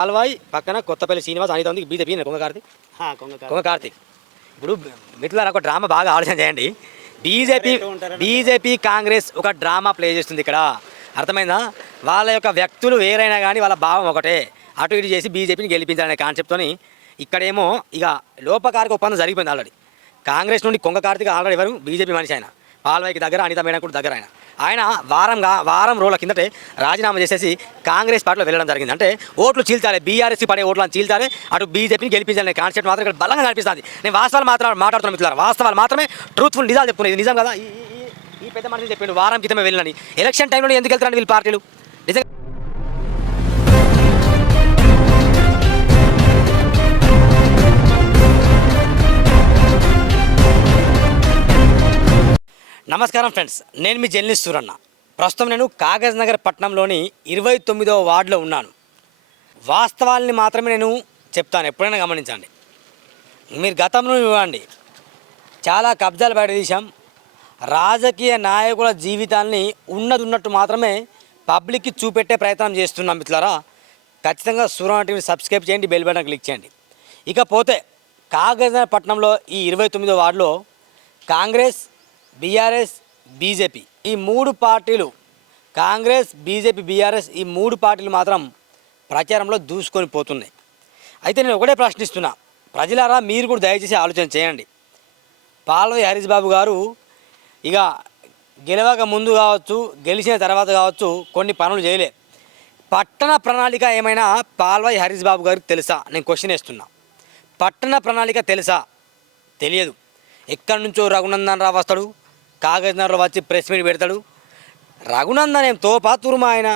పాల్వాయి పక్కన కొత్తపల్లి శ్రీనివాస్ అనిత ఉంది బీజేపీ కొంగ కార్తీక్ కొంగ కార్తీక్ ఇప్పుడు మిత్రులారా ఒక డ్రామా బాగా ఆలోచన చేయండి. బీజేపీ కాంగ్రెస్ ఒక డ్రామా ప్లే చేస్తుంది ఇక్కడ. అర్థమైందా? వాళ్ళ యొక్క వ్యక్తులు వేరైనా కానీ వాళ్ళ భావం ఒకటే. అటు ఇటు చేసి బీజేపీని గెలిపించాలనే కాన్సెప్ట్తోని ఇక్కడేమో ఇక లోపకారిక ఒప్పందం జరిగిపోయింది ఆల్రెడీ. కాంగ్రెస్ నుండి కొంగ కార్తీక్ ఆల్రెడీ ఎవరు బీజేపీ మనిషి ఆయన. పాల్వాయికి దగ్గర అనిత మేడం కూడా దగ్గర ఆయన వారం రోజుల కిందటే రాజీనామా చేసేసి కాంగ్రెస్ పార్టీలో వెళ్ళడం జరిగింది. అంటే ఓట్లు చీల్చాలి, బీఆర్ఎస్కి పడే ఓట్లను చీల్చాలి, అటు బీజేపీని గెలిపించాలనే కాన్సెప్ట్ మాత్రం ఇక్కడ బలంగా కనిపిస్తుంది. నేను వాస్తవాలు మాట్లాడుతున్న మిత్రులారా, వాస్తవాలు మాత్రమే, ట్రూత్ఫుల్ నిజాలు చెప్తున్నాయి. ఇది నిజం కదా. ఈ పెద్ద మనిషి చెప్పిండు వారం క్రితమే వెళ్ళినని. ఎలక్షన్ టైంలో ఎందుకు వెళ్తారని వీళ్ళు పార్టీలు నిజంగా. నమస్కారం ఫ్రెండ్స్, నేను మీ జర్నలిస్ట్ సూరన్న. ప్రస్తుతం నేను కాగజ్ నగర్ పట్టణంలోని 29వ వార్డులో ఉన్నాను. వాస్తవాల్ని మాత్రమే నేను చెప్తాను, ఎప్పుడైనా గమనించండి. మీరు గతంలో ఇవ్వండి, చాలా కబ్జాలు బయట తీశాం. రాజకీయ నాయకుల జీవితాన్ని ఉన్నట్టు మాత్రమే పబ్లిక్కి చూపెట్టే ప్రయత్నం చేస్తున్నాం మిత్రులారా. ఖచ్చితంగా సూరన్న టీవీని సబ్స్క్రైబ్ చేయండి, బెల్ బటన్ క్లిక్ చేయండి. ఇకపోతే కాగజ్ నగర్ పట్టణంలో ఈ 29వ వార్డులో కాంగ్రెస్, బీఆర్ఎస్, బీజేపీ ఈ మూడు పార్టీలు, కాంగ్రెస్, బీజేపీ, బీఆర్ఎస్ ఈ మూడు పార్టీలు మాత్రం ప్రచారంలో దూసుకొని పోతున్నాయి. అయితే నేను ఒకటే ప్రశ్నిస్తున్నా, ప్రజలారా మీరు కూడా దయచేసి ఆలోచన చేయండి. పాల్వాయి హరీష్ బాబు గారు ఇక గెలవక ముందు కావచ్చు, గెలిచిన తర్వాత కావచ్చు, కొన్ని పనులు చేయలే. పట్టణ ప్రణాళిక ఏమైనా పాల్వాయి హరీష్ బాబు గారికి తెలుసా? నేను క్వశ్చన్ వేస్తున్నా. పట్టణ ప్రణాళిక తెలుసా? తెలియదు. ఎక్కడి నుంచో రఘునందన్ రావు వస్తాడు, కాగజ్ నగర్లో వచ్చి ప్రెస్ మీట్ పెడతాడు. రఘునందన్ ఏం తోపా తురుమా? ఆయన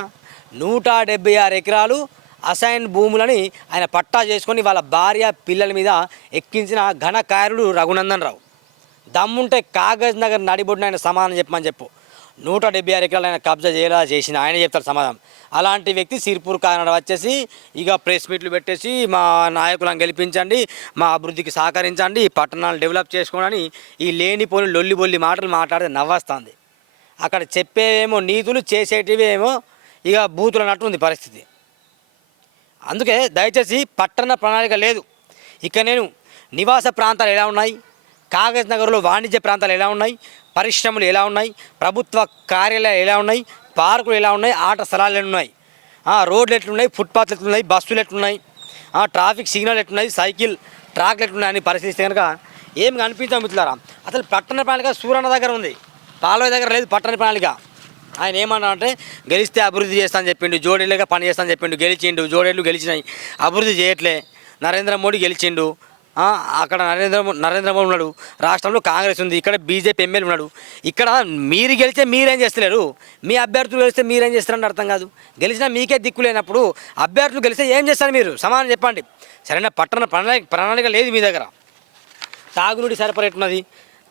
176 ఎకరాలు అసైన్ భూములని ఆయన పట్టా చేసుకొని వాళ్ళ భార్య పిల్లల మీద ఎక్కించిన ఘనకారుడు రఘునందన్ రావు. దమ్ముంటే కాగజ్ నగర్ నడిబొడిన ఆయన సమాధానం చెప్పమని చెప్పు. 176 ఎకరాలు ఆయన కబ్జా చేసిన ఆయన చెప్తాడు సమాధానం. అలాంటి వ్యక్తి సిర్పూర్ కాకినాడ వచ్చేసి ఇక ప్రెస్ మీట్లు పెట్టేసి మా నాయకులను గెలిపించండి, మా అభివృద్ధికి సహకరించండి, పట్టణాలు డెవలప్ చేసుకోండి ఈ లేనిపోని లొల్లి మాటలు మాట్లాడితే నవ్వస్తుంది. అక్కడ చెప్పేవేమో నీతులు, చేసేటివి ఏమో ఇక బూతులు అన్నట్టు ఉంది పరిస్థితి. అందుకే దయచేసి పట్టణ ప్రణాళిక లేదు. ఇక నేను నివాస ప్రాంతాలు ఎలా ఉన్నాయి, కాగజ్ నగర్లో వాణిజ్య ప్రాంతాలు ఎలా ఉన్నాయి, పరిశ్రమలు ఎలా ఉన్నాయి, ప్రభుత్వ కార్యాలయాలు ఎలా ఉన్నాయి, పార్కులు ఎలా ఉన్నాయి, ఆట స్థలాలు ఎట్లున్నాయి, రోడ్లు ఎట్లున్నాయి, ఫుట్పాత్లు ఎట్లున్నాయి, బస్సులు ఎట్లున్నాయి, ట్రాఫిక్ సిగ్నల్ ఎట్లున్నాయి, సైకిల్ ట్రాక్లు ఎట్లున్నాయి అని పరిశీలిస్తే కనుక ఏం కనిపించాం మిత్రులారా. అసలు పట్టణ ప్రణాళిక సూరన్న దగ్గర ఉంది, పాల్వాయి దగ్గర లేదు పట్టణ ప్రణాళిక. ఆయన ఏమన్నాడంటే గెలిస్తే అభివృద్ధి చేస్తానని చెప్పిండు, జోడేళ్ళుగా పని చేస్తానని చెప్పిండు, గెలిచిండు, జోడేళ్ళు గెలిచినాయి, అభివృద్ధి చేయట్లే. నరేంద్ర మోడీ గెలిచిండు, అక్కడ నరేంద్ర మోడీ ఉన్నాడు, రాష్ట్రంలో కాంగ్రెస్ ఉంది, ఇక్కడ బీజేపీ ఎమ్మెల్యే ఉన్నాడు. ఇక్కడ మీరు గెలిస్తే మీరేం చేస్తలేరు, మీ అభ్యర్థులు గెలిస్తే మీరేం చేస్తారని అర్థం కాదు. గెలిచినా మీకే దిక్కు లేనప్పుడు అభ్యర్థులు గెలిస్తే ఏం చేస్తారు మీరు? సమాధానం చెప్పండి. సరైన పట్టణ ప్రణాళిక లేదు మీ దగ్గర. తాగునీటి సరఫరా ఎట్టున్నది,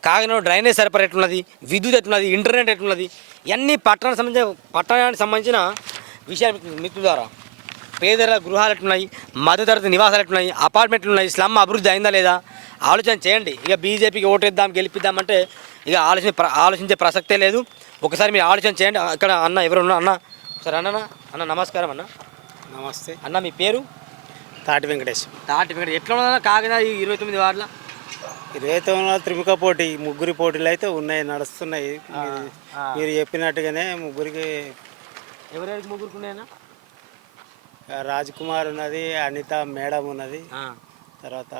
కాకినాడ డ్రైనేజ్ సరఫరా ఎట్టున్నది, విద్యుత్ ఎట్టున్నది, ఇంటర్నెట్ ఎట్టున్నది, ఇవన్నీ పట్టణానికి సంబంధించిన విషయాలు మిత్రులారా. పేదల గృహాలు ఎట్లున్నాయి, మధ్యతరగతి నివాసాలు ఎట్లున్నాయి, అపార్ట్మెంట్లు ఉన్నాయి, స్లమ్ అభివృద్ధి అయిందా లేదా ఆలోచన చేయండి. ఇక బీజేపీకి ఓటేద్దాం గెలిపిద్దామంటే ఇక ఆలోచించే ప్రసక్తే లేదు. ఒకసారి మీరు ఆలోచన చేయండి. ఇక్కడ అన్న ఎవరున్నా అన్న సరే అన్న నమస్కారం అన్న. నమస్తే అన్న, మీ పేరు? తాటి వెంకటేష్. ఎట్లా ఉన్నదన్న కాకినాడ ఈ 29 వార్డుల? 29 త్రిముఖ పోటీ, ముగ్గురి పోటీలు అయితే ఉన్నాయి, నడుస్తున్నాయి. మీరు చెప్పినట్టుగానే ముగ్గురికి. ఎవరెవరికి ముగ్గురికి ఉన్నాయన్నా? రాజ్ కుమార్ ఉన్నది, అనిత మేడం ఉన్నది, తర్వాత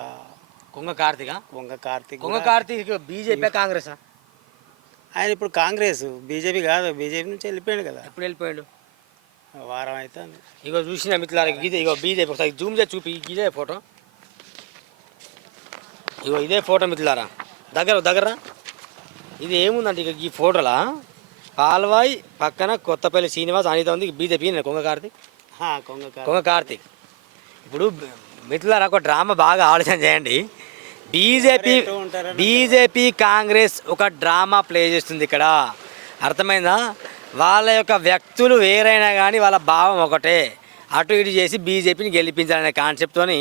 కొంగ కార్తీక్. బీజేపీ కాంగ్రెస్? ఆయన ఇప్పుడు కాంగ్రెస్, బీజేపీ కాదు, బీజేపీ నుంచి వెళ్ళిపోయాడు కదా. ఎప్పుడు వెళ్ళిపోయాడు? వారం అయితే. ఇగో చూసిన మిత్రులారా, ఇగో బీజేపీ ఒకసారి జూమ్ చేసి చూపి, ఇదే ఫోటో, ఇగో ఇదే ఫోటో మిత్రులారా. దగ్గర ఇది ఏముందంటే ఇక ఈ ఫోటోలా పాల్వాయి పక్కన కొత్తపల్లి శ్రీనివాస్ అనిత ఉంది, బీజేపీ కొంగ కార్తీక్. ఇప్పుడు మిత్రులారా ఒక డ్రామా బాగా ఆలోచన చేయండి. బీజేపీ కాంగ్రెస్ ఒక డ్రామా ప్లే చేస్తుంది ఇక్కడ. అర్థమైందా? వాళ్ళ యొక్క వ్యక్తులు వేరైనా కానీ వాళ్ళ భావం ఒకటే. అటు ఇటు చేసి బీజేపీని గెలిపించాలనే కాన్సెప్ట్తోని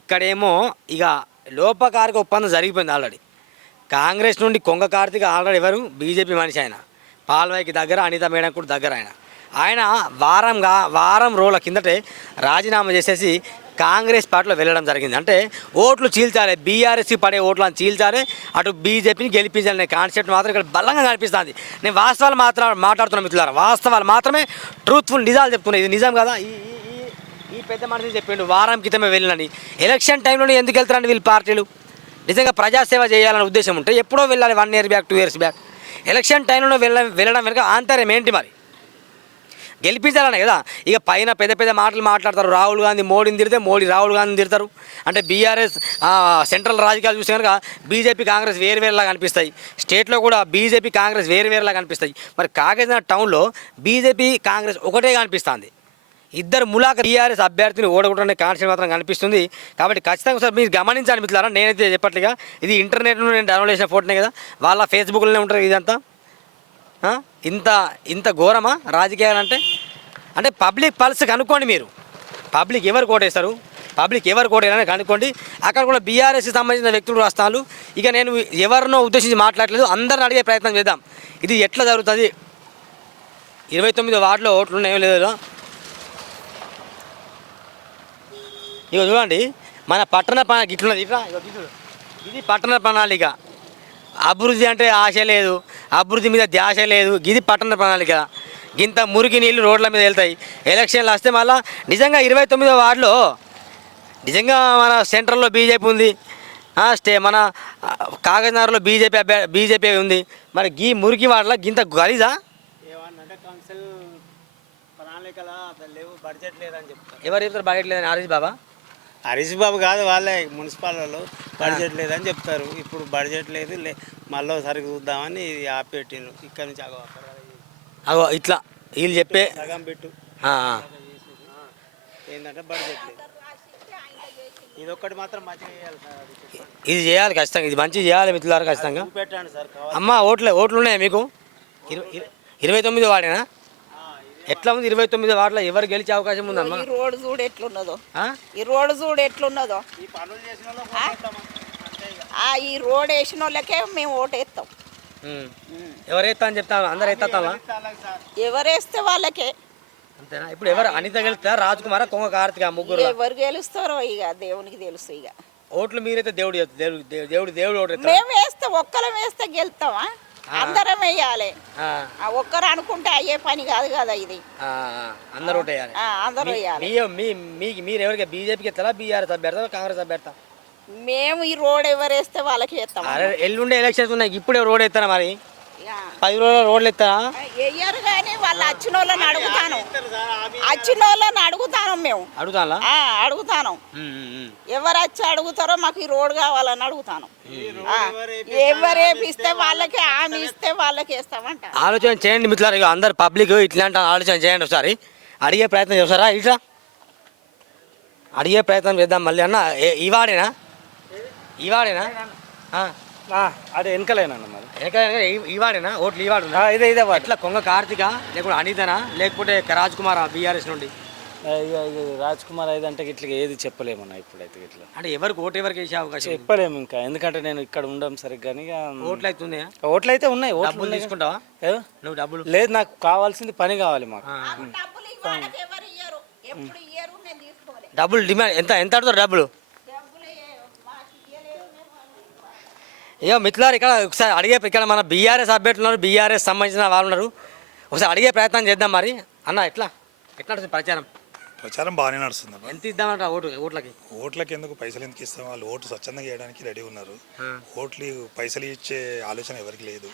ఇక్కడేమో ఇక లోపకారిక ఒప్పందం జరిగిపోయింది ఆల్రెడీ. కాంగ్రెస్ నుండి కొంగ కార్తీక్ ఆల్రెడీ ఎవరు బీజేపీ మనిషి ఆయన. పాల్వాయికి దగ్గర, అనిత మేడం కూడా దగ్గర ఆయన. ఆయన వారం రోజుల కిందటే రాజీనామా చేసేసి కాంగ్రెస్ పార్టీలో వెళ్ళడం జరిగింది. అంటే ఓట్లు చీల్చాలి, బీఆర్ఎస్కి పడే ఓట్లను చీల్చాలి, అటు బీజేపీని గెలిపించాలనే కాన్సెప్ట్ మాత్రం ఇక్కడ బలంగా కనిపిస్తుంది. నేను వాస్తవాలు మాట్లాడుతున్నా మిత్రులారా, వాస్తవాలు మాత్రమే, ట్రూత్ఫుల్ నిజాలు చెప్తున్నాయి. ఇది నిజం కదా. ఈ పెద్ద మనిషి చెప్పిండు వారం క్రితమే వెళ్ళినని. ఎలక్షన్ టైంలోనే ఎందుకు వెళ్తారండి వీళ్ళు పార్టీలు? నిజంగా ప్రజాసేవ చేయాలనే ఉద్దేశం ఉంటే ఎప్పుడో వెళ్ళాలి, 1 year back 2 years back. Election టైంలో వెళ్ళడం వెనుక ఆంతర్యం ఏంటి మరి? గెలిపించాలనే కదా. ఇక పైన పెద్ద పెద్ద మాటలు మాట్లాడతారు. రాహుల్ గాంధీ మోడీని తిడితే మోడీ రాహుల్ గాంధీని తిడతారు. అంటే బీఆర్ఎస్ సెంట్రల్ రాజకీయాలు చూస్తే కనుక బీజేపీ కాంగ్రెస్ వేరువేరులా కనిపిస్తాయి. స్టేట్లో కూడా బీజేపీ కాంగ్రెస్ వేరువేరులా కనిపిస్తాయి. మరి కాగజ్నగర్ టౌన్లో బీజేపీ కాంగ్రెస్ ఒకటే కనిపిస్తుంది. ఇద్దరు బీఆర్ఎస్ అభ్యర్థిని ఓడగొట్టనే కాన్సెప్ట్ మాత్రం కనిపిస్తుంది. కాబట్టి ఖచ్చితంగా సార్ మీరు గమనించాలి మిత్రులారా. నేనైతే చెప్పట్లుగా ఇది ఇంటర్నెట్లో నేను డౌన్లోడ్ చేసిన ఫోటోనే కదా, వాళ్ళ ఫేస్బుక్లోనే ఉంటుంది ఇదంతా. ఇంత ఘోరమా రాజకీయాలు అంటే పబ్లిక్ పల్స్ కనుక్కోండి మీరు. పబ్లిక్ ఎవరు కోటేస్తారు, పబ్లిక్ ఎవరు కోటేయాలని కనుక్కోండి. అక్కడ కూడా బీఆర్ఎస్కి సంబంధించిన వ్యక్తులు వస్తాను. ఇక నేను ఎవరినో ఉద్దేశించి మాట్లాడలేదు, అందరిని అడిగే ప్రయత్నం చేద్దాం. ఇది ఎట్లా జరుగుతుంది? 29 వార్డులో ఓట్లు ఉన్నాయో లేదో ఇక చూడండి. మన పట్టణ ప్రణాళిక ఇట్లున్నది. ఇది పట్టణ ప్రణాళిక. అభివృద్ధి అంటే ఆశ లేదు, అభివృద్ధి మీద ధ్యాస లేదు. ఇది పట్టణ ప్రణాళిక. గింత మురికి నీళ్ళు రోడ్ల మీద వెళ్తాయి. ఎలక్షన్లు వస్తే మళ్ళీ నిజంగా 29వ వార్డులో నిజంగా మన సెంట్రల్లో బీజేపీ ఉంది, మన కాగజ్నగర్లో బీజేపీ ఉంది. మరి గీ మురికి వార్డులో గింత గలీజా? ఏమన్నంటే కౌన్సిల్ ప్రణాళికల లేవు, బడ్జెట్ లేదని చెప్తారు. ఎవరు చెప్తారు బడ్జెట్ లేదని? హరీష్ బాబు కాదు, వాళ్ళే మున్సిపల్ వాళ్ళు బడ్జెట్ లేదని చెప్తారు. ఇప్పుడు బడ్జెట్ లేదు, మళ్ళీ ఒకసారి చూద్దామని ఇది ఆపెట్టిండు. ఇక్కడ నుంచి అగో ఇట్లా వీళ్ళు చెప్పే సగం పెట్టు ఏంటంటే బడ్జెట్ లేదు. ఇది ఒక్కటి మాత్రం మంచిగా చేయాలి సార్. ఇది చేయాలి ఖచ్చితంగా, ఇది మంచిగా చేయాలి మిత్రులారా ఖచ్చితంగా. పెట్టండి సార్. అమ్మ ఓట్లు ఉన్నాయా మీకు? 29 వాడేనా? ఎట్లా ఉంది 29 వార్డులో ఎవరు గెలిచే అవకాశం ఉందమ్మా? ఈ రోడ్డు చూడు ఎట్లున్నదో, ఈ రోడ్డు చూడు ఎట్లున్నదో. ఈ రోడ్ వేసిన వాళ్ళకే మేము ఓటు వేస్తాం. ఎవరు వేస్తా అని చెప్తా? అందరు ఎత్తావా? ఎవరేస్తే వాళ్ళకే. అంతేనా? ఇప్పుడు ఎవరు అనిత గెలుస్తా, రాజ్ కుమార్, కొంగ కార్తిక, ముగ్గురు ఎవరు గెలుస్తారో ఇక దేవునికి తెలుసు. ఇక ఓట్లు మీరైతే దేవుడు ఓటు మేము వేస్తాం, ఒక్కరం వేస్తే గెలుస్తామా? అందరం వేయాలి. ఒక్కరు అనుకుంటే అయ్యే పని కాదు కదా ఇది. అందరూ ఓటు వేయాలి. అందరూ వేయాలి. మీరు ఎవరికి బీజేపీకి ఎత్తారా, బీఆర్ఎస్ అభ్యర్థా, కాంగ్రెస్ అభ్యర్థా? మేము ఈ రోడ్ ఎవరు వేస్తే వాళ్ళకి వేస్తాం. ఎల్లుండే ఎలక్షన్స్ ఉన్నాయి, ఇప్పుడే రోడ్ ఎత్తారా? మరి 10 రోజుల రోడ్లు ఎత్తారా? వెయ్యరు కానీ వాళ్ళు వచ్చిన వాళ్ళని అడుగుతాను, మేము అడుగుతాను. ఎవరు వచ్చి అడుగుతారో మాకు ఈ రోడ్ కావాలని అడుగుతాను. ఎవరు వేపిస్తే వాళ్ళకి, ఆమె ఇస్తే వాళ్ళకి వేస్తామంట. ఆలోచన చేయండి మిత్రులారు. అందరు పబ్లిక్ ఇట్లాంటి ఆలోచన చేయండి. ఒకసారి అడిగే ప్రయత్నం చేస్తారా? ఇట్లా అడిగే ప్రయత్నం చేద్దాం మళ్ళీ. అన్న ఇవాడేనా? అదే వెనకలేనన్న మరి. ఇవాడేనా ఓట్లు? ఇవాడు ఇదే ఎట్లా? కొంగ కార్తిక, లేకపోతే అనితనా, లేకపోతే రాజ్ కుమార్ బీఆర్ఎస్ నుండి? రాజ్ కుమార్ అంటే ఇట్లా ఏది చెప్పలేమన్నా ఇప్పుడైతే. ఇట్లా అంటే ఎవరికి ఓటు ఎవరికి వేసే అవకాశం చెప్పలేము ఇంకా, ఎందుకంటే నేను ఇక్కడ ఉండం సరిగ్గా. ఓట్లు అయితే ఉన్నాయా? ఓట్లు అయితే ఉన్నాయి. ఓట్లు తీసుకుంటావా నువ్వు? డబ్బులు లేదు, నాకు కావాల్సింది పని కావాలి మాకు. డబ్బులు డిమాండ్ ఎంత అడుగుతారు? డబ్బులు ఇక మిత్రులారు ఇక్కడ ఒకసారి అడిగే, ఇక్కడ మన బీఆర్ఎస్ అభ్యర్థులు ఉన్నారు, బీఆర్ఎస్ సంబంధించిన వాళ్ళు ఉన్నారు. ఒకసారి అడిగే ప్రయత్నం చేద్దాం. మరి అన్న ఎట్లా నడుస్తుంది ప్రచారం బాగానే నడుస్తుంది. ఎంత ఇద్దామంట ఓట్లకి ఎందుకు పైసలు ఎందుకు ఇస్తాం? వాళ్ళు ఓటు స్వచ్ఛందంగా చేయడానికి రెడీ ఉన్నారు. ఓట్లు పైసలు ఇచ్చే ఆలోచన ఎవరికి లేదు.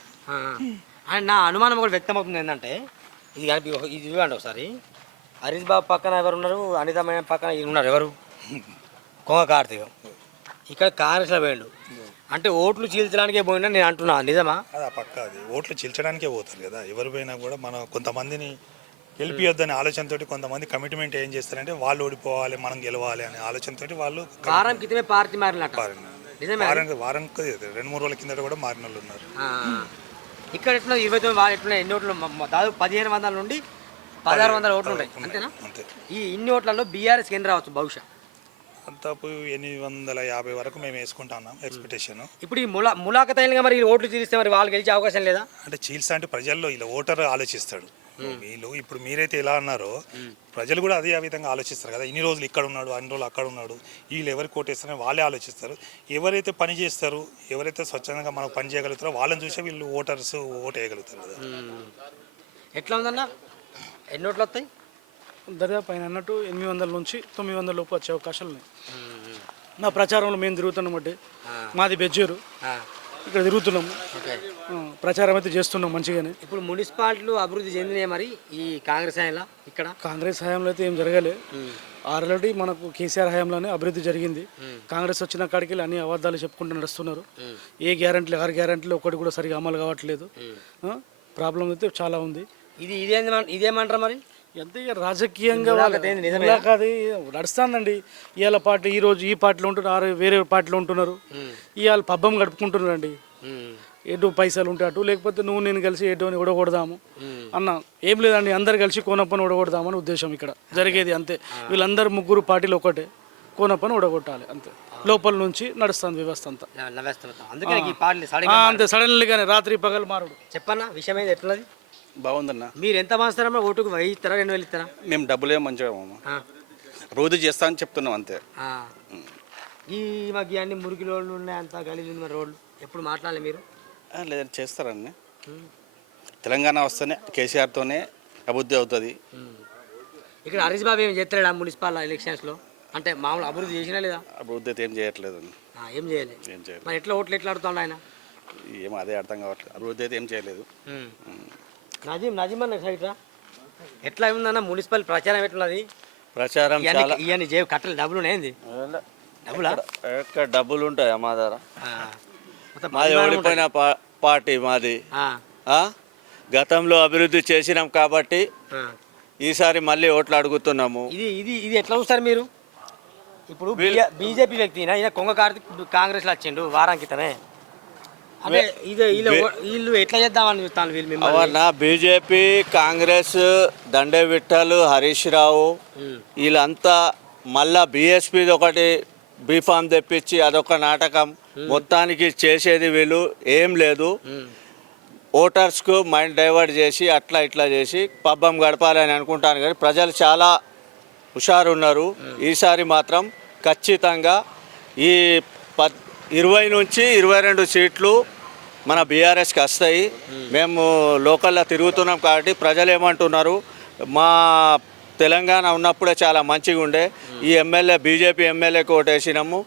అండ్ నా అనుమానం కూడా వ్యక్తం అవుతుంది ఏంటంటే, ఇది ఇవ్వండి ఒకసారి. హరీష్ బాబు పక్కన ఎవరు ఉన్నారు, అనిత మేడం పక్కన ఉన్నారు ఎవరు? కొంగ కార్తీక్. ఇక్కడ కాంగ్రెస్లో పోయిండు అంటే ఓట్లు చీల్చడానికే పోయినా నేను అంటున్నా, నిజమా? అది పక్క, అది ఓట్లు చీల్చడానికే పోతారు కదా. ఎవరు పోయినా కూడా మనం కొంతమందిని గెలిపియొద్దని ఆలోచనతోటి కొంతమంది కమిట్మెంట్ ఏం చేస్తారంటే వాళ్ళు ఓడిపోవాలి, మనం గెలవాలి అనే ఆలోచనతోటి వాళ్ళు వారం క్రితమే పార్టీ మారినట్టు. వారం 2-3 రోజుల కింద కూడా మారిన వాళ్ళు ఉన్నారు. ఇక్కడ ఎట్లా 29 వాళ్ళు ఎట్లున్నాయి? ఎన్ని ఓట్లు? దాదాపు 1500 నుండి 1600 ఓట్లు ఉంటాయి అంతేనా? అంతే. ఈ ఇన్ని ఓట్లలో బీఆర్ఎస్కి ఎన్ని రావచ్చు బహుశా? అంతపు 850 వరకు మేము వేసుకుంటున్నాం ఎక్స్పెక్టేషన్. ఇప్పుడు ఈ ములాఖతైనగా మరి ఓట్లు చీలిస్తే మరి వాళ్ళు గెలిచే అవకాశం లేదా? అంటే చీల్స్తా అంటే ప్రజల్లో ఇలా ఓటర్ ఆలోచిస్తాడు. వీళ్ళు ఇప్పుడు మీరైతే ఎలా అన్నారో ప్రజలు కూడా అదే విధంగా ఆలోచిస్తారు కదా. ఇన్ని రోజులు ఇక్కడ ఉన్నాడు, అన్ని రోజులు అక్కడ ఉన్నాడు, వీళ్ళు ఎవరికి కోటేస్తారని వాళ్ళే ఆలోచిస్తారు. ఎవరైతే పని చేస్తారు, ఎవరైతే స్వచ్ఛందంగా మనకు పని చేయగలుగుతారో వాళ్ళని చూసే వీళ్ళు ఓటర్స్ ఓటు వేయగలుగుతారు కదా. ఎట్లా ఉందన్న, ఎన్ని ఓట్లు వస్తాయి? దర్యాప్తు ఆయన అన్నట్టు 800 నుంచి 900 లోపు వచ్చే అవకాశాలు ఉన్నాయి. మా ప్రచారంలో మేము తిరుగుతున్నాం అంటే మాది బెజ్జూరు, ఇక్కడ తిరుగుతున్నాము, ప్రచారం అయితే చేస్తున్నాం మంచిగానే. ఇప్పుడు మున్సిపాలిటీలు అభివృద్ధి చెందినాయి మరి ఈ కాంగ్రెస్ హయాంలో? ఇక్కడ కాంగ్రెస్ హయాంలో అయితే ఏం జరగలే. ఆల్రెడీ మనకు కేసీఆర్ హయాంలోనే అభివృద్ధి జరిగింది. కాంగ్రెస్ వచ్చిన కాడికి అన్ని అబద్ధాలు చెప్పుకుంటూ నడుస్తున్నారు. ఏ గ్యారెంటీలు 6 గ్యారెంటీలు ఒకటి కూడా సరిగా అమలు కావట్లేదు. ప్రాబ్లం అయితే చాలా ఉంది. ఇదేమంటారు మరి? ఎంత ఇక రాజకీయంగా కాదు నడుస్తుందండి. ఇవాళ పార్టీ ఈరోజు ఈ పార్టీలో ఉంటున్నారు, వేరే పార్టీలో ఉంటున్నారు. ఇవాళ పబ్బం గడుపుకుంటున్నారండి. ఎటు పైసలు ఉంటే అటు, లేకపోతే నువ్వు నేను కలిసి ఎటుని ఉడగొడదాము అన్న ఏం లేదండి. అందరు కలిసి కోనప్పని ఉడగొడదామని ఉద్దేశం ఇక్కడ జరిగేది అంతే. వీళ్ళందరూ 3 పార్టీలు ఒకటే, కోనప్పని ఉడగొట్టాలి అంతే. లోపల నుంచి నడుస్తుంది వ్యవస్థ అంతా అంతే. సడన్లీగానే రాత్రి పగలు మారుడు. చెప్పన్నా విషయం ఏది ఎట్లది? బాగుందన్న. మీరు ఎంత మాస్తారమ్మా ఓటుకు? 1000 ఇస్తారా, 2000 ఇస్తారా? మేము డబ్బులే మంచిగా రోజు చేస్తా అని చెప్తున్నాం అంతే. ఈ మాకు అన్ని మురికి రోడ్లు ఉన్నాయి, అంతా గలీలు మరి రోడ్లు ఎప్పుడు మాట్లాడాలి మీరు? లేదంటే చేస్తారండి. తెలంగాణ వస్తేనే కేసీఆర్తోనే అభివృద్ధి అవుతుంది. ఇక్కడ హరీష్ బాబు ఏం చేస్తాడా మున్సిపల్ ఎలక్షన్స్లో? అంటే మామూలు అభివృద్ధి చేసినా లేదా? అభివృద్ధి అయితే ఏం చేయట్లేదు. ఏం చేయలేదు. మరి ఎట్లా ఓట్లు ఎట్లా ఆడుతుండ ఆయన? ఏమో అదే అర్థం కావట్లేదు. అభివృద్ధి అయితే ఏం చేయలేదు. నజీమ్ అన్న సైట్ రా, ఎట్లా ఉందన్న మున్సిపల్ ప్రచారం ఎట్లున్నది? ప్రచారం ఇవన్నీ కట్టలు డబ్బులు ఉన్నాయండి? డబ్బులా? ఎక్కడ డబ్బులు ఉంటాయా మా దగ్గర? మాది ఓడిపోయిన పార్టీ మాది. గతంలో అభివృద్ధి చేసినాం కాబట్టి ఈసారి మళ్ళీ ఓట్లు అడుగుతున్నాము. ఇది ఇది ఇది ఎట్లా చూస్తారు మీరు? ఇప్పుడు బీజేపీ వ్యక్తి ఈయన కొంగ కార్తీక్ కాంగ్రెస్లో వచ్చిండు వారం క్రితమే. అంటే వీళ్ళు ఎట్లా చేద్దామని చూస్తాను వీళ్ళు? అవన్న బీజేపీ, కాంగ్రెస్, దండే విఠల్, హరీష్ రావు వీళ్ళంతా మళ్ళా బీఎస్పీది ఒకటి బీఫామ్ తెప్పించి అదొక నాటకం. మొత్తానికి చేసేది వీళ్ళు ఏం లేదు. ఓటర్స్కు మైండ్ డైవర్ట్ చేసి అట్లా ఇట్లా చేసి పబ్బం గడపాలని అనుకుంటాను. కానీ ప్రజలు చాలా హుషారు ఉన్నారు. ఈసారి మాత్రం ఖచ్చితంగా ఈ 20 నుంచి 22 సీట్లు మన బీఆర్ఎస్కి వస్తాయి. మేము లోకల్లో తిరుగుతున్నాం కాబట్టి ప్రజలు ఏమంటున్నారు, మా తెలంగాణ ఉన్నప్పుడే చాలా మంచిగా ఉండే, ఈ ఎమ్మెల్యే బీజేపీ ఎమ్మెల్యేకి ఓటేసినాము,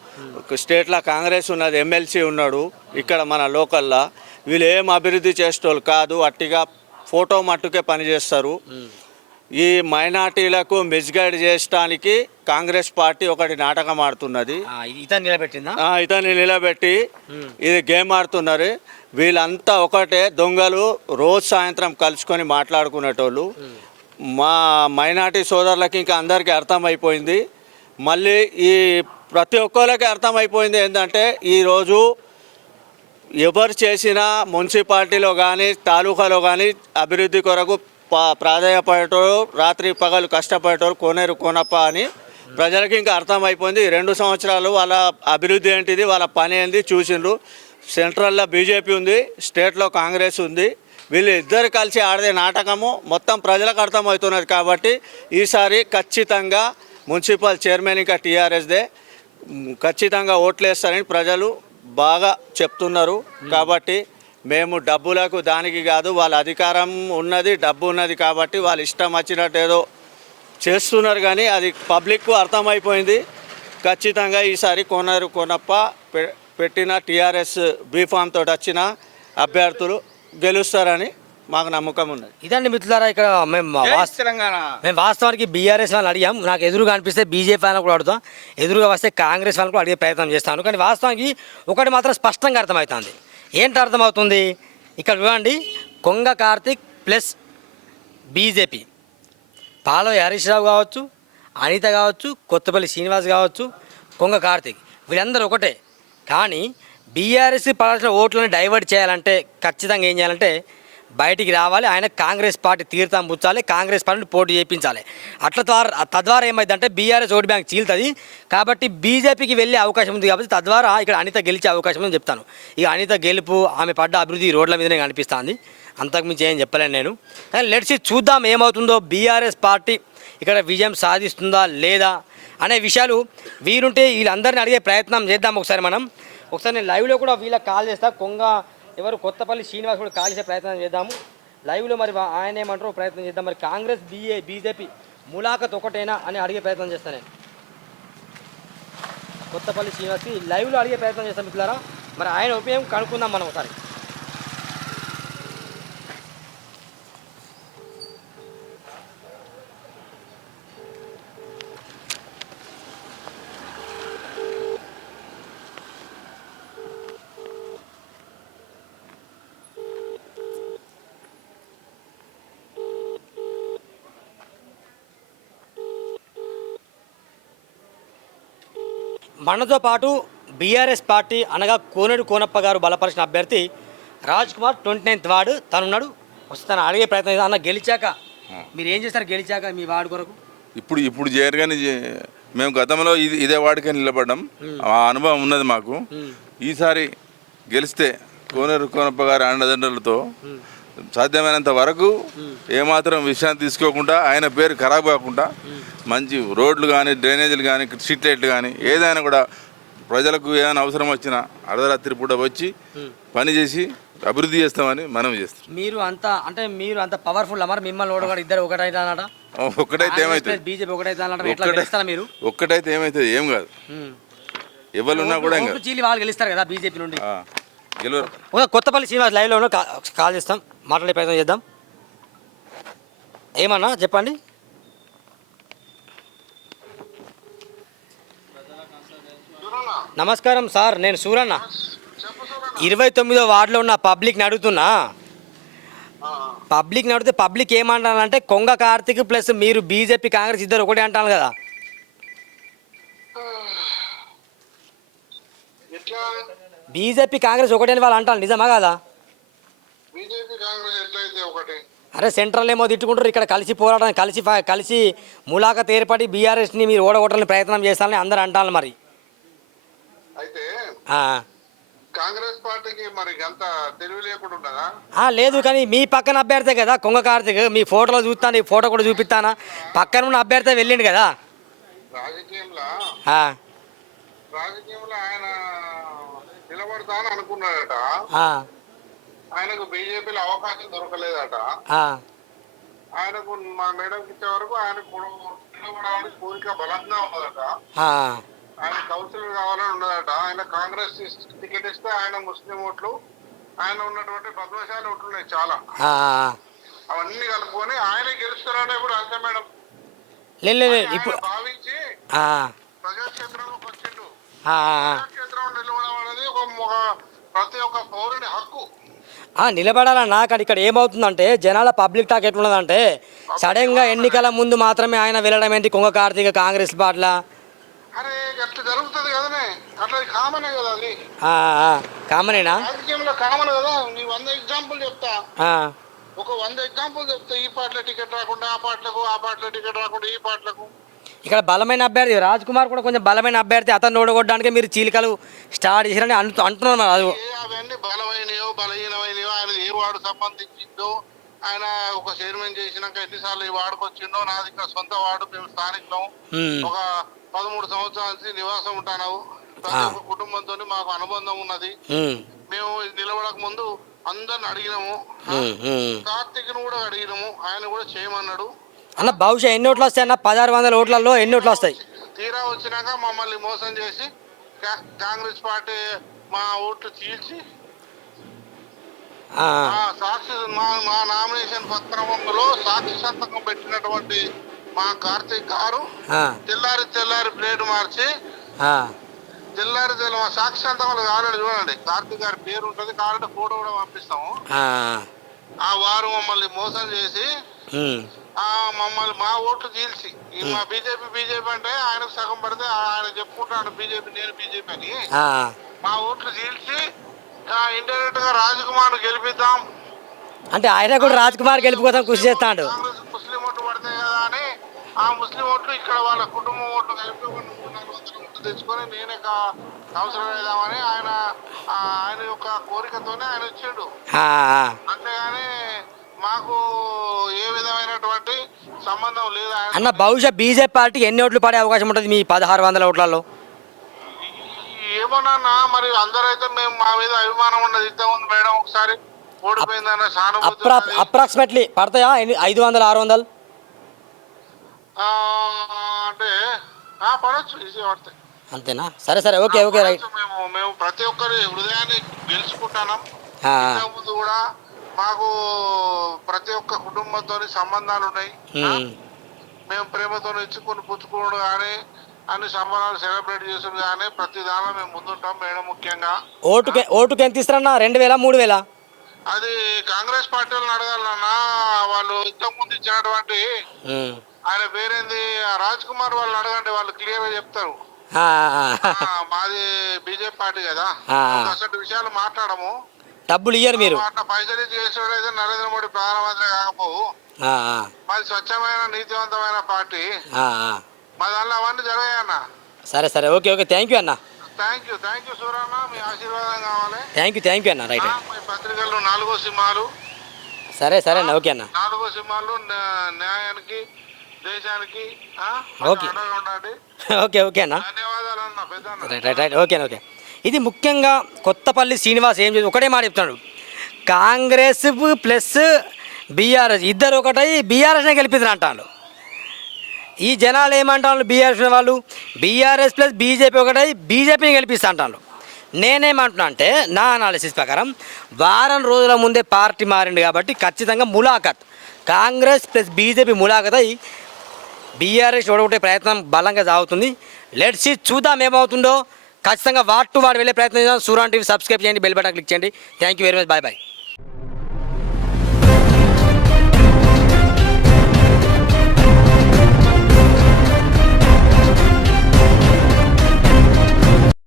స్టేట్లో కాంగ్రెస్ ఉన్నది, ఎమ్మెల్సీ ఉన్నాడు ఇక్కడ మన లోకల్లో, వీళ్ళు ఏం అభివృద్ధి చేసేటోళ్ళు కాదు, అట్టిగా ఫోటో మట్టుకే పనిచేస్తారు. ఈ మైనార్టీలకు మిస్గైడ్ చేయడానికి కాంగ్రెస్ పార్టీ ఒకటి నాటకం ఆడుతున్నది. ఇతన్ని నిలబెట్టి ఇది గేమ్ ఆడుతున్నారు. వీళ్ళంతా ఒకటే దొంగలు, రోజు సాయంత్రం కలుసుకొని మాట్లాడుకునేటోళ్ళు. మా మైనార్టీ సోదరులకి ఇంకా అందరికీ అర్థమైపోయింది. మళ్ళీ ఈ ప్రతి ఒక్కరికి అర్థమైపోయింది ఏంటంటే ఈరోజు ఎవరు చేసినా మున్సిపాలిటీలో కానీ తాలూకాలో కానీ అభివృద్ధి కొరకు ప్రాధాన్యపడేటోడు, రాత్రి పగలు కష్టపడేటోడు కోనేరు కోనప్ప అని ప్రజలకి ఇంకా అర్థమైపోయింది. 2 సంవత్సరాలు వాళ్ళ అభివృద్ధి ఏంటిది, వాళ్ళ పని ఏంది చూసిండ్రు. సెంట్రల్లో బీజేపీ ఉంది, స్టేట్లో కాంగ్రెస్ ఉంది. వీళ్ళు ఇద్దరు కలిసి ఆడే నాటకము మొత్తం ప్రజలకు అర్థమవుతున్నది. కాబట్టి ఈసారి ఖచ్చితంగా మున్సిపల్ చైర్మన్ ఇంకా టీఆర్ఎస్దే ఖచ్చితంగా ఓట్లేస్తారని ప్రజలు బాగా చెప్తున్నారు. కాబట్టి మేము డబ్బులకు దానికి కాదు, వాళ్ళ అధికారం ఉన్నది, డబ్బు ఉన్నది కాబట్టి వాళ్ళు ఇష్టం వచ్చినట్టు ఏదో చేస్తున్నారు. కానీ అది పబ్లిక్కు అర్థమైపోయింది. ఖచ్చితంగా ఈసారి కోనేరు కోనప్ప పెట్టిన టీఆర్ఎస్ బీఫామ్ తోటి వచ్చిన అభ్యర్థులు గెలుస్తారని మాకు నమ్మకం ఉన్నది. ఇదండి మిత్రులారా, ఇక్కడ మేము వాస్తవానికి బీఆర్ఎస్ వాళ్ళని అడిగాం. నాకు ఎదురుగా అనిపిస్తే బీజేపీ వాళ్ళని కూడా అడుగుతాం, ఎదురుగా వస్తే కాంగ్రెస్ వాళ్ళని కూడా అడిగే ప్రయత్నం చేస్తాను. కానీ వాస్తవానికి ఒకటి మాత్రం స్పష్టంగా అర్థమవుతుంది. ఏంటి అర్థమవుతుంది? ఇక్కడ చూడండి, కొంగ కార్తీక్ ప్లస్ బీజేపీ, పాలవ హరీష్ రావు కావచ్చు, అనిత కావచ్చు, కొత్తపల్లి శ్రీనివాస్ కావచ్చు, కొంగ కార్తీక్, వీళ్ళందరూ ఒకటే. కానీ బీఆర్ఎస్ పార్టీ ఓట్లను డైవర్ట్ చేయాలంటే ఖచ్చితంగా ఏం చేయాలంటే బయటికి రావాలి, ఆయన కాంగ్రెస్ పార్టీ తీర్థం పుచ్చాలి, కాంగ్రెస్ పార్టీని పోటీ చేయించాలి. తద్వారా ఏమైందంటే బీఆర్ఎస్ ఓటు బ్యాంక్ చీలుతుంది. కాబట్టి బీజేపీకి వెళ్ళే అవకాశం ఉంది. కాబట్టి తద్వారా ఇక్కడ అనిత గెలిచే అవకాశం ఉందని చెప్తాను. ఇక అనిత గెలుపు, ఆమె పడ్డ అభివృద్ధి రోడ్ల మీదనే కనిపిస్తుంది. అంతకుమించి ఏం చెప్పలేను నేను. కానీ లెట్స్ చూద్దాం ఏమవుతుందో. బీఆర్ఎస్ పార్టీ ఇక్కడ విజయం సాధిస్తుందా లేదా అనే విషయాలు వీరుంటే వీళ్ళందరినీ అడిగే ప్రయత్నం చేద్దాం ఒకసారి మనం. ఒకసారి నేను లైవ్లో కూడా వీళ్ళకి కాల్ చేస్తా. కొంగ ఎవరు కొత్తపల్లి శ్రీనివాస్ కూడా కాల్ చేసే ప్రయత్నం చేద్దాము లైవ్లో. మరి ఆయన ఏమంటారో ప్రయత్నం చేద్దాం. మరి కాంగ్రెస్ బీజేపీ ములాఖత్ ఒకటేనా అని అడిగే ప్రయత్నం చేస్తాను నేను. కొత్తపల్లి శ్రీనివాస్కి లైవ్లో అడిగే ప్రయత్నం చేస్తాం మిత్రులారా. మరి ఆయన ఉపయోగం కనుక్కుందాం మనం ఒకసారి. మనతో పాటు బీఆర్ఎస్ పార్టీ అనగా కోనేరు కోనప్ప గారు బలపరిచిన అభ్యర్థి రాజ్ కుమార్ 29th వార్డు తనున్నాడు. తను అడిగే ప్రయత్నం చేద్దాం. అన్న గెలిచాక మీరు ఏం చేస్తారు? గెలిచాక మీ వార్డు కొరకు ఇప్పుడు చేయరు కానీ మేము గతంలో ఇదే వార్డుకే నిలబడ్డాం. ఆ అనుభవం ఉన్నది మాకు. ఈసారి గెలిస్తే కోనేరు కోనప్ప గారి అండదండలతో సాధ్యమైనంత వరకు ఏమాత్రం విషయాన్ని తీసుకోకుండా ఆయన పేరు ఖరాబ్ కాకుండా మంచి రోడ్లు కానీ డ్రైనేజీలు కానీ స్ట్రీట్ లైట్లు కానీ ఏదైనా కూడా ప్రజలకు ఏదైనా అవసరం వచ్చినా అర్ధరాత్రి పూట వచ్చి పని చేసి అభివృద్ధి చేస్తామని మనం చేస్తాం. మీరు అంత పవర్ఫుల్ మరి మిమ్మల్ని ఓడగడ ఇద్దరు ఒకటైతే ఒక్కటైతే ఏమవుతుంది? బీజేపీ ఒకటైతే మీరు ఒక్కటైతే ఏమవుతుంది? ఏం కాదు. ఎవరున్నా కూడా ఏం కాదు. చీలి వాళ్ళు గెలుస్తారు కదా బీజేపీ నుండి. గెలవరు. కొత్తపల్లి శ్రీనివాస్ లైవ్లో కాల్ చేస్తాం, మాట్లాడే ప్రయత్నం చేద్దాం. ఏమన్నా చెప్పండి. నమస్కారం సార్, నేను సూరన్న. 29వ వార్డులో ఉన్న పబ్లిక్ని అడుగుతున్నా. పబ్లిక్ని అడిగితే పబ్లిక్ ఏమంటానంటే కొంగ కార్తీక్ ప్లస్ మీరు బీజేపీ కాంగ్రెస్ ఇద్దరు ఒకటే అంటాను కదా. బీజేపీ కాంగ్రెస్ ఒకటే అని వాళ్ళు అంటారు, నిజమా కదా? అరే సెంట్రల్ ఏమో తిట్టుకుంటారు, ఇక్కడ కలిసి పోరాటం కలిసి ములాఖత్ ఏర్పడి బీఆర్ఎస్ని మీరు ఓడగొట్టాలని ప్రయత్నం చేస్తారని అందరు అంటారు. మరి అయితే కాంగ్రెస్ పార్టీకి మరి అంత తెలివి లేకుండా ఉండదా? లేదు, కానీ మీ పక్కన అభ్యర్థే కదా కొంగ కార్తీక్. మీ ఫోటోలో చూస్తాను, ఫోటో కూడా చూపిస్తానా. పక్కన ఉన్న అభ్యర్థి వెళ్ళిండు కదా రాజకీయంలో ఆయన నిలబడతా అని అనుకున్నాడట. ఆయనకు బీజేపీలో అవకాశం దొరకలేదట. ఆయనకు మా మేడంకి ఇచ్చే వరకు ఆయనకు నిలబడడానికి కోరిక బలంగా ఉన్నదట. ఆయన కౌన్సిలర్ కావాలని ఉన్నదట. ఆయన కాంగ్రెస్ టికెట్ ఇస్తే ఆయన ముస్లిం ఓట్లు, ఆయన ఉన్నటువంటి పద్మశాలి ఓట్లు ఉన్నాయి చాలా, అవన్నీ కలుపుకొని ఆయన గెలుస్తారనే ఇప్పుడు అంతే మేడం. భావించి ప్రజాక్షేత్రంలోకి వచ్చిండు. ప్రజాక్షేత్రంలో నిలబడడం అనేది ప్రతి ఒక్క పౌరుని హక్కు. నిలబడాలన్నా. కానీ ఇక్కడ ఏమవుతుందంటే జనాల పబ్లిక్ టాక్ ఎట్లున్నదంటే సడన్గా ఎన్నికల ముందు మాత్రమే ఆయన వెళ్ళడం ఏంటి కొంగ కార్తీక్ కాంగ్రెస్ పార్టీలో. అరే అట్లా జరుగుతుంది కదనే, అట్లా కామనే కదా, అది కామనేనా? రాజకీయంలో కామన్ కదా. నీ 100 ఎగ్జాంపుల్ చెప్తా, ఒక 100 ఎగ్జాంపుల్ చెప్తా. ఈ పార్టీలో టికెట్ రాకుండా ఆ పార్టీలకు, ఆ పార్టీలో టికెట్ రాకుండా ఈ పార్టీలకు. ఇక్కడ బలమైన అభ్యర్థి రాజ్ కుమార్ కూడా కొంచెం బలమైన అభ్యర్థి, అతను ఓడగొట్టడానికి మీరు చీలికలు స్టార్ట్ చేశారని అంటున్నారు. అవన్నీ బలమైనయో బలహీనమైనయో ఆయన ఏ వార్డు సంబంధించిందో, ఆయన ఒక చైర్మన్ చేసినాక ఎన్నిసార్లు ఈ వార్డుకు వచ్చిండో. నాది ఇక్కడ సొంత వార్డు, మేము స్థానికులం. ఒక 13 సంవత్సరాల నుంచి నివాసం ఉంటాను. ప్రతి ఒక్క కుటుంబంతో మాకు అనుబంధం ఉన్నది. మేము నిలబడక ముందు అందరిని అడిగినాము, కార్తీక్ ను కూడా అడిగినాము, ఆయన కూడా చేయమన్నాడు. అన్న బహుశా ఎన్ని ఓట్లు వస్తాయి అన్న? 1600 ఓట్లలో ఎన్ని ఓట్లు వస్తాయి? తీరా వచ్చినాక మమ్మల్ని మోసం చేసి కాంగ్రెస్ పార్టీ మా ఓట్లు చీల్చి సాక్షి మా నామినేషన్ పత్రంలో సాక్షి సంతకం పెట్టినటువంటి మా కార్తీక్ గారు తెల్లారి ప్లేట్ మార్చి మా సాక్షి సంతకంలో కావాలంటే చూడండి, కార్తీక్ గారి పేరు ఉంటుంది, కావాలంటే ఫోటో కూడా పంపిస్తాము. వారు మమ్మల్ని మోసం చేసి మమ్మల్ని మా ఓట్లు చీల్చి మా బీజేపీ అంటే ఆయనకు సగం పడితే ఆయన చెప్పుకుంటాడు బీజేపీ, నేను బీజేపీ అని. మా ఓట్లు చీల్చి ఇండైరెక్ట్ గా రాజ్ కుమార్ గెలిపిద్దాం అంటే ఆయన కూడా రాజ్ కుమార్ గెలుపు కోసం కృషి చేస్తాడు. ముస్లిం ఓట్లు పడతాయి కదా అని ఆ ముస్లిం ఓట్లు ఇక్కడ వాళ్ళ కుటుంబం ఓట్లు కలిపి గుర్తు తెచ్చుకొని నేనే కౌన్సిలర్ అయిదామని ఆయన యొక్క కోరికతోనే ఆయన వచ్చిండు. అంతేగాని మాకు ఏ విధమైనటువంటి సంబంధం లేదు. అన్న బహుశా బీజేపీ పార్టీకి ఎన్ని ఓట్లు పడే అవకాశం ఉంటుంది మీ 1600 ఓట్లలో? ఏమోనన్నా మరి అందరైతే మేము మా మీద అభిమానం ఉన్నది. ఇంతకుముందు మేడం ఒకసారి ఓడిపోయిందన్న సానుభూతి అప్రాక్సిమేట్లీ పడతాయా 500 600? అంటే పడవచ్చు, ఈజీ పడతాయి. అంతేనా? సరే సరే, ఓకే ఓకే రైట్. మేము ప్రతి ఒక్కరి హృదయాన్ని గెలుచుకుంటున్నాం. ముందు కూడా మాకు ప్రతి ఒక్క కుటుంబంతో సంబంధాలు ఉన్నాయి. మేము ప్రేమతో ఇచ్చుకుని పుచ్చుకోవడం కానీ అన్ని సంబరాలు సెలబ్రేట్ చేసుడు కానీ ప్రతి దానిలో మేము ముందుంటాం మేడం. ముఖ్యంగా ఓటుకి ఎంత ఇస్తారన్నా? 2000 3000? అది కాంగ్రెస్ పార్టీ వాళ్ళని అడగాలన్నా. వాళ్ళు ఇంతకుముందు ఇచ్చినటువంటి ఆయన పేరేంది రాజ్ కుమార్ వాళ్ళని అడగండి, వాళ్ళు క్లియర్ గా చెప్తారు. మాది బీజేపీ పార్టీ కదా, అసలు విషయాలు మాట్లాడము. డబ్బులు ఇయ్యరు మీరు. అట్లా పైసలు చేసేవాడైతే నరేంద్ర మోడీ ప్రధానమంత్రి కాకపోవు. మాది స్వచ్ఛమైన నీతివంతమైన పార్టీ. మా దానిలో అవన్నీ జరగాయన్న. సరే సరే, ఓకే ఓకే, థ్యాంక్ యూ అన్న. థ్యాంక్ యూ సూరన్న, మీ ఆశీర్వాదం కావాలి. థ్యాంక్ యూ అన్న. రైట్. మీ పత్రికల్లో 4 సింహాలు. సరే సరే అన్న, ఓకే అన్న. 4 సింహాలు న్యాయానికి దేశానికి ఓకే ఉండండి. ఓకే ఓకే అన్న, ధన్యవాదాలు అన్న. పెద్ద right right right, okay okay. ఇది ముఖ్యంగా కొత్తపల్లి శ్రీనివాస్ ఏం ఒకటే మాట చెప్తున్నాడు, కాంగ్రెస్ ప్లస్ బీఆర్ఎస్ ఇద్దరు ఒకటై బీఆర్ఎస్నే గెలిపిద్దరు అంటాను. ఈ జనాలు ఏమంటాను, బీఆర్ఎస్ వాళ్ళు బీఆర్ఎస్ ప్లస్ బీజేపీ ఒకటై బీజేపీని గెలిపిస్తా అంటాను. నేనేమంటున్నా అంటే నా అనాలిసిస్ ప్రకారం వారం రోజుల ముందే పార్టీ మారింది కాబట్టి ఖచ్చితంగా ములాఖత్ కాంగ్రెస్ ప్లస్ బీజేపీ ములాఖత్ అయి బీఆర్ఎస్ ఓడగొట్టే ప్రయత్నం బలంగా సాగుతుంది. లెట్స్ సీ, చూద్దాం ఏమవుతుందో. ఖచ్చితంగా వాడు వెళ్ళే ప్రయత్నం చేద్దాం. సూరాన్ టీవీ సబ్స్క్రైబ్ చేయండి, బెల్ బటన్ క్లిక్ చేయండి. Thank you very much, bye bye.